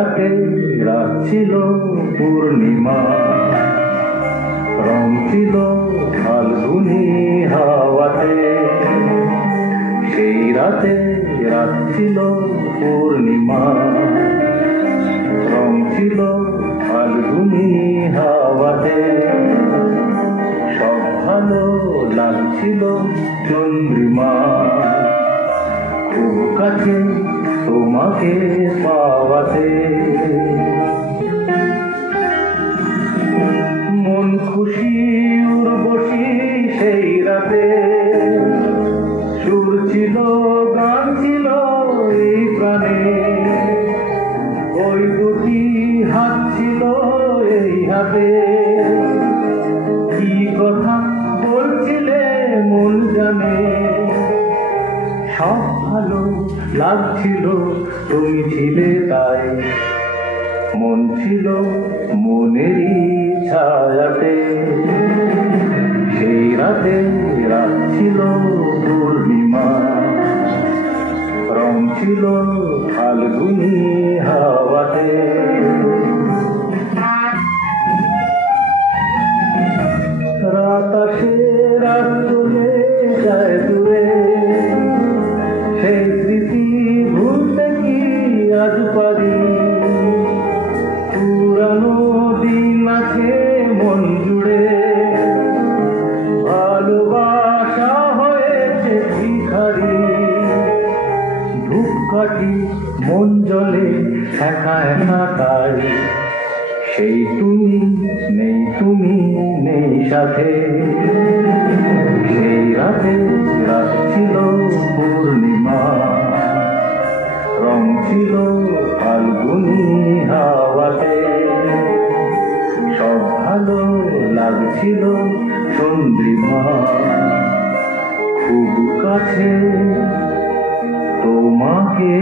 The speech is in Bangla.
রাতে রাত ছিল পূর্ণিমা, রং ছিল ফাল্গুনি হাওয়াতে। সেই রাতে রাত ছিল পূর্ণিমা, রং ছিল ফাল্গুনি হাওয়াতে। সব ভালো লাগছিল চন্দ্রিমা, খুব কাছে তোমাকে পাওয়াতে। মন খুশি উর্বশী সেই রাতে, সুর ছিল গান ছিল এই প্রাণে। ওই দুটি হাত ছিল এই হাতে, কি কথা বলছিলে মন জানে। সব ভালো লাগছিল তুমি ছিলে তাই, মন ছিল মনেরই ছায়াতে। সেই রাতে রাত ছিল পূর্ণিমা, রং ছিল ফাল্গুনি হাওয়াতে। রাত আসে রাত চলে যায় দূরে, সেই স্মৃতি ভুলতে কি আজ পারি। পুরানো দিন আছে মন জুড়ে, ভালোবাসা হয়েছে ভিখারি। ধূপকাঠি মন জ্বলে একা একা তাই, সেই তুমি নেই সাথে। সেই রাতে রাত ছিল পূর্ণিমা, রং ছিল ফাল্গুনি হাওয়াতে। সব ভালো লাগছিল চন্দ্রিমা, খুব কাছে তোমাকে